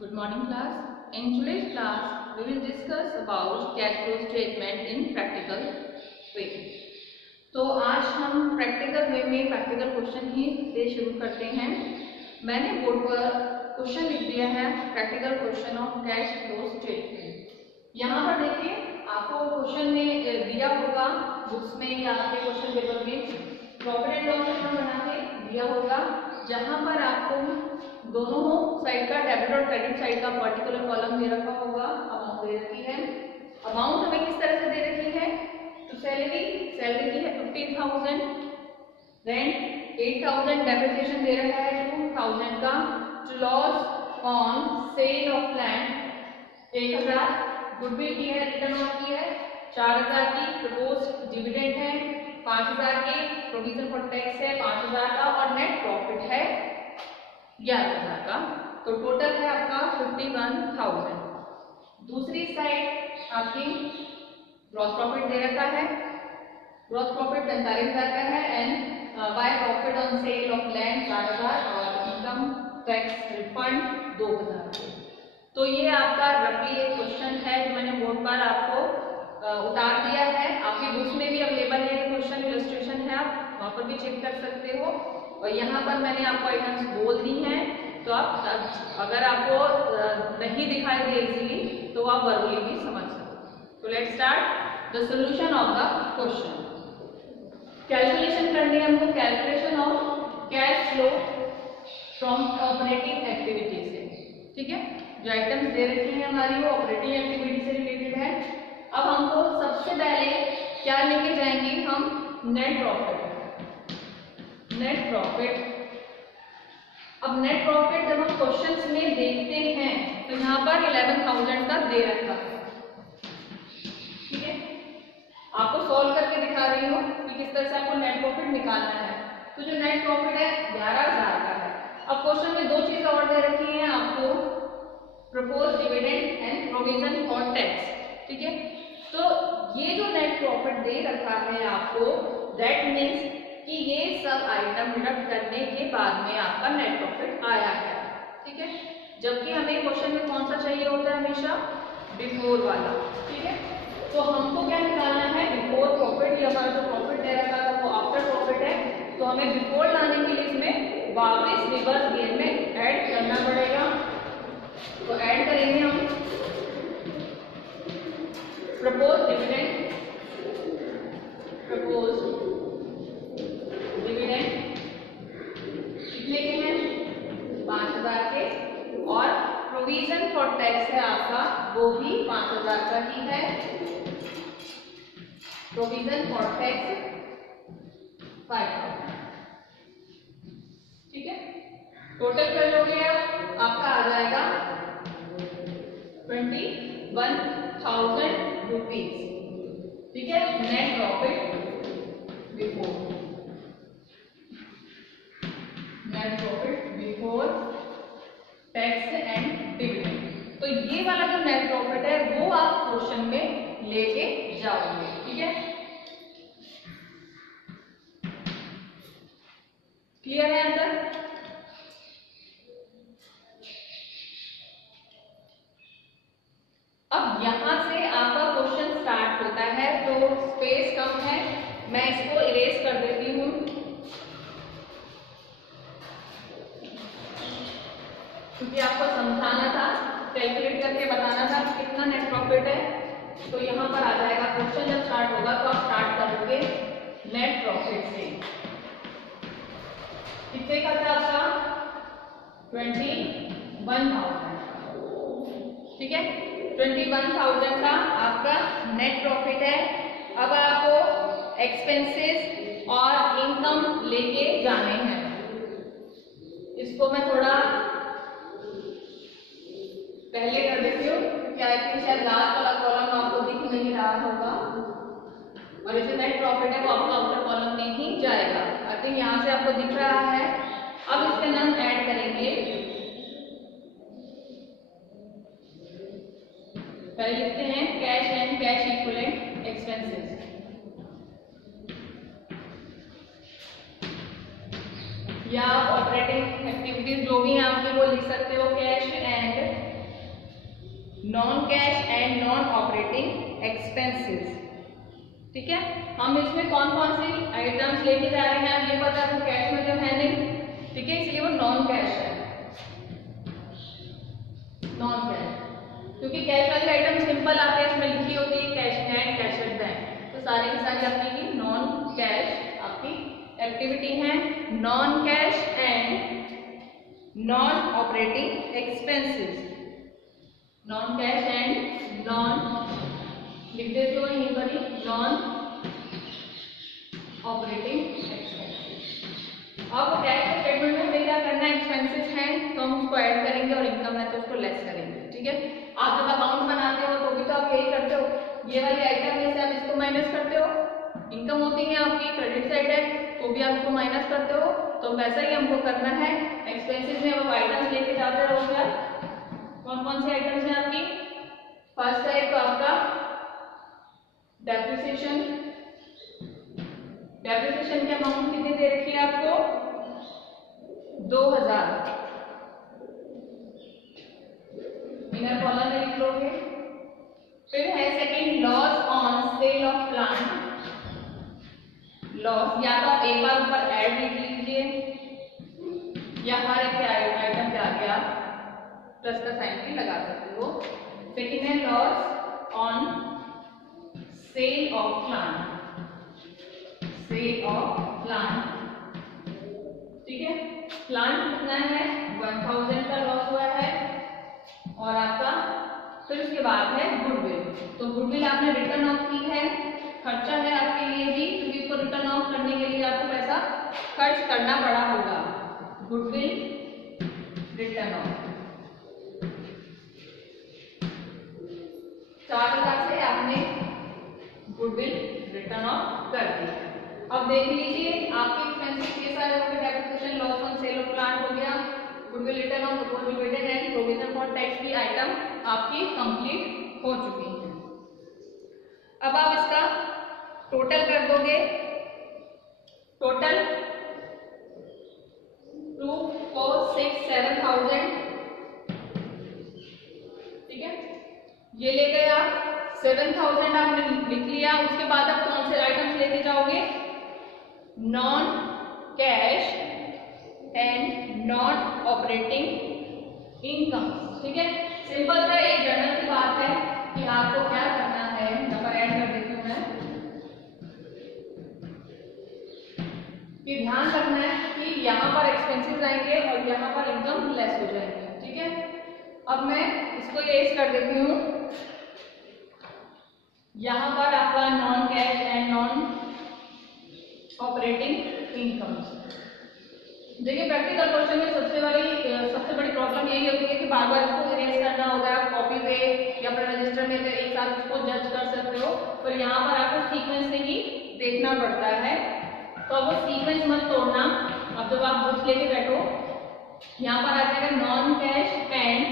Good morning class. In today's class, we will discuss about cash flow statement in practical way. तो आज हम practical way में practical question ही से शुरू करते हैं। मैंने बोर्ड पर क्वेश्चन लिख दिया है practical question of cash flow statement. यहाँ पर देखिए आपको क्वेश्चन में दिया होगा बुक्स में या आपके क्वेश्चन पेपर में प्रॉफिट एंड लॉस अकाउंट बना के दिया होगा, जहाँ पर आपको दोनों साइड का डेबिट और क्रेडिट साइड का पर्टिकुलर कॉलम दे रखा होगा, अमाउंट दे रखी है। अमाउंट हमें किस तरह से दे रखी है? तो सैलरी की है 15,000, रेंट 8,000, डेप्रिसिएशन दे रखा है 2,000 का, to loss on sale of land 1,000, goodwill की है, रिटर्न ऑफ की है 4,000 की, प्रपोज्ड डिविडेंड है 5,000 के, प्रोविजन फॉर टैक्स है 5,000 का और नेट प्रॉफिट है 11,000 का। तो टोटल है आपका 51,000। दूसरी साइड आपकी ग्रॉस प्रॉफिट दे रखा है, ग्रॉस प्रॉफिट 45,000 का है and by profit on sale of land 4,000 और इनकम टैक्स रिफंड 2,000। तो ये आपका रफली एक क्वेश्चन है जो मैंने बोर्ड पर आपको उतार दिया है। आपकी बुक्स में भी अवेलेबल है, क्वेश्चन इलस्ट्रेशन है, आप वहाँ पर भी चेक कर सकते हो। और यहाँ पर मैंने आपको आइटम्स बोल दी हैं, तो आप अगर आपको नहीं दिखाई दे इजीली तो आप वर्बली भी समझ सकते। तो let's start the solution of the question. Calculation करनी है हमको, calculation of cash flow from operating activity से। ठीक है, जो आइटम्स दे रखी है हमारी वो ऑपरेटिंग एक्टिविटी से रिलेटेड है। अब हमको सबसे पहले क्या लेके जाएंगे हम? Net profit. नेट प्रॉफिट, अब नेट प्रॉफिट जब हम क्वेश्चंस में देखते हैं तो यहाँ पर 11,000 का दे रखा है। ठीक है, आपको सॉल्व करके दिखा रही हूँ कि किस तरह से आपको नेट प्रॉफिट निकालना है। तो जो नेट प्रॉफिट है 11,000 का है। अब क्वेश्चन में दो चीजें और दे रखी हैं आपको, propose dividend and provision for tax. ठीक है, तो ये जो नेट प्रॉफिट दे रखा है आपको, दैट मीन्स कि ये सब आइटम डिडक्ट करने के बाद में आपका नेट प्रॉफिट आया है। ठीक है, जबकि हमें क्वेश्चन में कौन सा चाहिए होता है? हमेशा बिफोर वाला। ठीक है, तो हमको क्या निकालना है? Before profit. ये हमारा जो प्रॉफिट दे रखा था वो आफ्टर प्रॉफिट है, तो हमें बिफोर लाने के लिए इसमें वापस रिवर्स गेयर में ऐड करना पड़ेगा। तो ऐड करेंगे हम प्रपोज डिविडेंड, प्रपोज डिविडेंड कितने के हैं? 5,000 के, और प्रोविजन फॉर टैक्स है आपका वो भी 5,000 का ही है। Provision for tax 5,000। ठीक है, टोटल कर लोगे आप, आपका आ जाएगा 21,000 रुपीज। ठीक है, net profit before, net profit before tax and dividend. तो ये वाला जो नेट प्रॉफिट है वो आप क्वेश्चन में लेके जाओगे। ठीक है, क्लियर है अंदर? अब यहां से आपका क्वेश्चन स्टार्ट होता है, तो स्पेस कम है, मैं इसको इरेज कर देती हूं। क्योंकि आपको समझाना था, कैलकुलेट करके बताना था कि कितना नेट प्रॉफिट है। तो यहाँ पर आ जाएगा क्वेश्चन जब स्टार्ट होगा तो आप स्टार्ट करोगे नेट प्रॉफिट से। कितने का था आपका? 21,000। ठीक है, 21,000 का आपका नेट प्रॉफिट है। अब आपको एक्सपेंसेस और इनकम लेके जाने हैं। इसको मैं थोड़ा पहले कर देती हूँ क्योंकि आई थिंक शायद लास्ट वाला कॉलम आपको दिख नहीं रहा होगा, और ये जो नेट प्रॉफिट है वो आपका आउटर कॉलम में ही जाएगा। आई थिंक यहाँ से आपको दिख रहा है। अब इसके नाम ऐड करेंगे, पहले लिखते हैं cash and cash equivalent expenses. या ऑपरेटिंग एक्टिविटीज जो भी हैं आपके वो लिख सकते हो, cash and non cash and non operating expenses. ठीक है, हम इसमें कौन कौन सी आइटम्स लेके जा रहे हैं ये पता है, तो कैश में तो है नहीं, ठीक है, इसलिए वो नॉन कैश है, नॉन कैश, क्योंकि कैश वाली आइटम सिंपल आते हैं, इसमें लिखी होती है cash in hand, cash at bank, तो सारी की सारी आपकी नॉन कैश आपकी एक्टिविटी है। Non cash and non operating expenses, non cash and non, लिख देते हो यहीं पर ही, नॉन ऑपरेटिंग एक्सपेंसेस। अब कैश फ्लो स्टेटमेंट में हमें क्या करना है, एक्सपेंसेस हैं तो हम उसको ऐड करेंगे और इनकम है तो उसको लेस करेंगे। ठीक है, आप जब अकाउंट बनाते हो तो भी तो आप यही करते हो, ये वाली आइटम में से आप इसको माइनस करते हो, इनकम होती है आपकी क्रेडिट साइड है तो भी आप इसको माइनस करते हो, तो वैसा ही हमको करना है एक्सपेंसेस में। अब आइटम्स लेके जाते रहोगे आप, कौन कौन सी आइटम्स हैं आपकी, फर्स्ट है तो आपका डेप्रिसिएशन, डेप्रिसिएशन की अमाउंट कितनी दे रखी है आपको, 2000, इनर कॉलम में लिख लोगे। फिर है second loss on sale of plant, loss या तो आप एक बार ऊपर ऐड लिख लीजिए या हर एक आइटम के आगे आप प्लस का साइन भी लगा सकते हो। सेकंड है loss on sale of plant, sale of plant, ठीक है, प्लांट कितना है 1000 का लॉस हुआ है, और आपका फिर उसके बाद है गुडविल, तो गुडविल आपने रिटर्न ऑफ की है, खर्चा है आपके लिए भी, क्योंकि इसको रिटर्न ऑफ करने के लिए आपको पैसा खर्च करना पड़ा होगा, गुडविल रिटर्न ऑफ 4000 से आपने गुडविल रिटर्न ऑफ कर दिया। अब देख लीजिए आपके एक्सपेंसेस ये सारे हो गए, depreciation, loss on sale of plant हो गया, goodwill return of, dividend and provision for tax की आइटम आपकी कंप्लीट हो चुकी है। अब आप इसका टोटल कर दोगे, टोटल 2 4 6 7,000, ठीक है, ये ले गए आप 7,000 आपने लिख लिया। उसके बाद आप कौन से आइटम्स लेके जाओगे, non cash and non operating income, ठीक है, सिंपल सा एक जनरल सी बात है कि आपको क्या करना है, नंबर ऐड कर देती हूँ मैं, कि ध्यान रखना है कि यहाँ पर एक्सपेंसेस आएंगे और यहाँ पर इनकम लेस हो जाएंगे। ठीक है, अब मैं इसको इरेज कर देती हूँ, यहाँ पर आपका non cash and non operating income. देखिए प्रैक्टिकल क्वेश्चन में सबसे बड़ी प्रॉब्लम यही होती है कि बार बार इसको इरेज करना होता है, कॉपी पे या फिर रजिस्टर में तो एक साथ इसको जज कर सकते हो, पर यहाँ पर आपको सीक्वेंस से ही देखना पड़ता है, तो अब वो सीक्वेंस मत तोड़ना। अब जब आप बुक्स लेके बैठो यहाँ पर आ जाएगा non cash and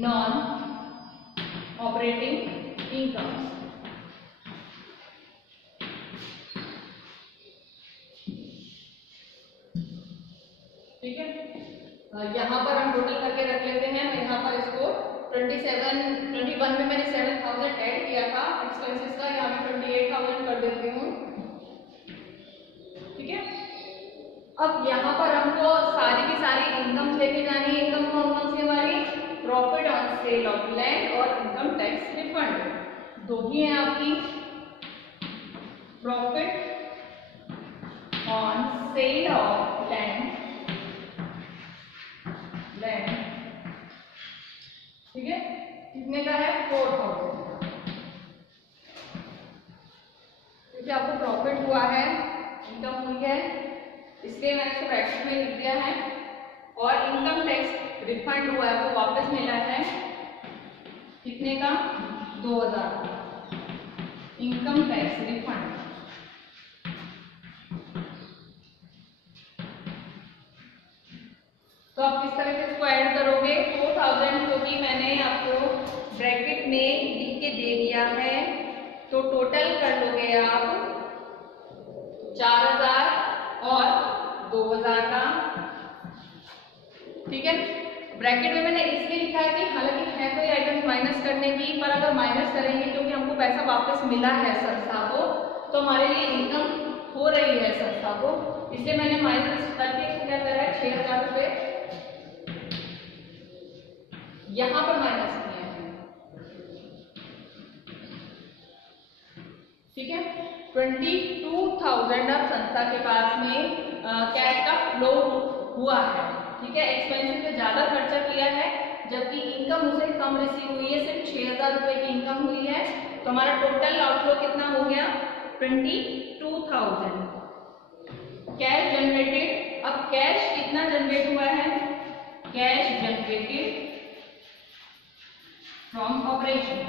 non operating income, ठीक है, यहाँ पर हम टोटल करके रख लेते हैं। मैं यहाँ पर इसको 21 में मैंने 7,000 ऐड किया था एक्सपेंसेस का, यहाँ पे 28,000 कर देती हूँ, ठीक है। अब यहाँ पर हमको सारी की सारी इनकम लेके जानी है। इनकम कौन सी हमारी, profit on sale of land और इनकम टैक्स रिफंड, दो ही है आपकी, profit on sale of land, ठीक है, कितने का है 4,000, क्योंकि आपको प्रॉफिट हुआ है, इनकम हुई है, इसलिए मैंने इसको ब्रैकेट में लिख दिया है, और इनकम टैक्स रिफंड हुआ है, आपको वापस मिला है कितने का 2,000 इनकम टैक्स रिफंड। तो आप किस तरह से इसको ऐड करोगे, 4,000 को भी मैंने आपको ब्रैकेट में लिख के दे दिया है, तो टोटल कर लोगे आप 4,000 और 2,000 का, ठीक है। ब्रैकेट में मैंने इसलिए लिखा है कि हालांकि है कोई आइटम्स माइनस करने की, पर अगर माइनस करेंगे क्योंकि हमको पैसा वापस मिला है संस्था को, तो हमारे लिए इनकम हो रही है संस्था को, इसलिए मैंने माइनस करके इसको क्या करा है 6000 रुपये यहां पर माइनस किया है। ठीक है, 22,000 अब संस्था के पास में कैश का फ्लो हुआ है। ठीक है, एक्सपेंसिव पे ज्यादा खर्चा किया है जबकि इनकम उसे कम रिसीव हुई है, सिर्फ 6000 रुपए की इनकम हुई है, तो हमारा टोटल आउटफ्लो कितना हो गया 22,000। कैश जनरेटेड, अब कैश कितना जनरेट हुआ है, कैश जनरेटेड फ्रॉम ऑपरेशन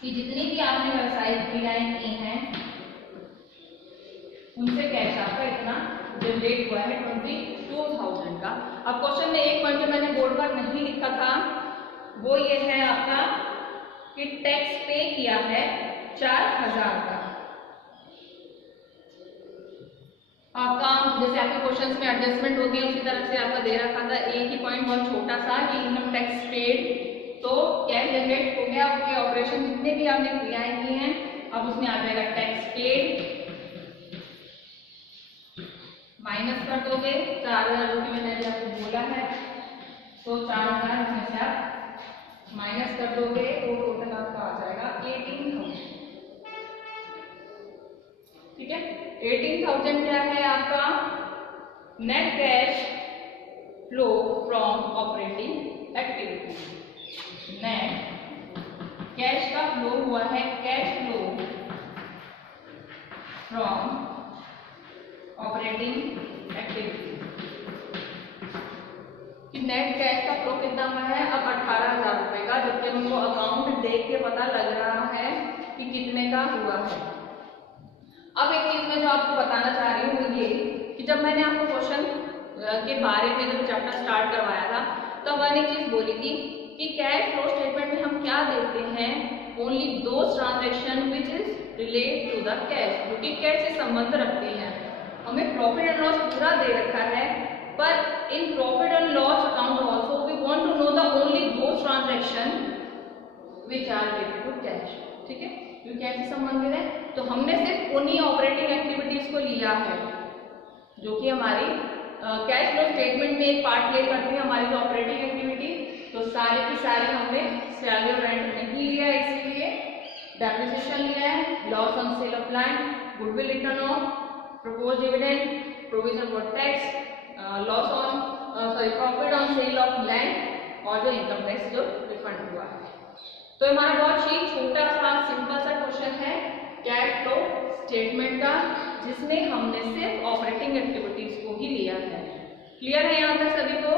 कि जितनी भी आपने व्यवसायिक क्रियाएं की हैं उनसे कैश आपका इतना जनरेट हुआ है 22,000 का। अब क्वेश्चन में एक पॉइंट जो मैंने बोर्ड पर नहीं लिखा था वो ये है आपका कि टैक्स पे किया है 4000 का। आपका जैसे आपके क्वेश्चंस में एडजस्टमेंट होती है उसी तरह से आपका दे रखा था, एक ही पॉइंट बहुत छोटा सा कि इनकम टैक्स पेड, तो कैश जनरेट हो गया, आपके ऑपरेशन जितने भी आपने क्रियाएं की हैं अब उसमें आ जाएगा टैक्स पेड, माइनस कर दोगे 4000 जो कि मैंने अभी आपको बोला है, तो 4000 में से आप माइनस कर दोगे तो टोटल आपका आ जाएगा 18,000। ठीक है, 18,000 क्या है आपका net cash flow from operating activity. Net cash का फ्लो हुआ है, cash flow from operating activity कि नेट कैश का फ्लो कितना हुआ है अब 18,000 रुपए का, जबकि हमको अकाउंट देख के पता लग रहा है कि कितने का हुआ है। अब एक चीज मैं जो आपको बताना चाह रही हूँ वो ये कि जब मैंने आपको क्वेश्चन के बारे में जब चैप्टर स्टार्ट करवाया था तो मैंने एक चीज बोली थी कि कैश फ्लो स्टेटमेंट में हम क्या देखते हैं, only those transaction which is relate to the cash, जो कि कैश से संबंध रखती है। हमें प्रॉफिट एंड लॉस पूरा दे रखा है, पर in profit and loss account also we want to know the only those transaction which are related to cash. ठीक है, जो कैश से संबंधित है, तो हमने सिर्फ उन्हीं ऑपरेटिंग एक्टिविटीज को लिया है जो कि हमारी कैश फ्लो स्टेटमेंट में एक पार्ट प्ले करती है हमारी जो ऑपरेटिंग एक्टिविटी, तो सारी की सारी हमने सैलरी और रेंट नहीं लिया है, इसीलिए डेप्रिसिएशन लिया है, loss on sale of land, goodwill return of, proposed dividend, provision for tax, loss on profit on sale of land और जो इनकम टैक्स जो रिफंड हुआ है। तो हमारा बहुत ही छोटा सा सिंपल सा क्वेश्चन है कैश फ्लो स्टेटमेंट का, जिसमें हमने सिर्फ ऑपरेटिंग एक्टिविटीज को ही लिया है। क्लियर है यहाँ तक सभी को?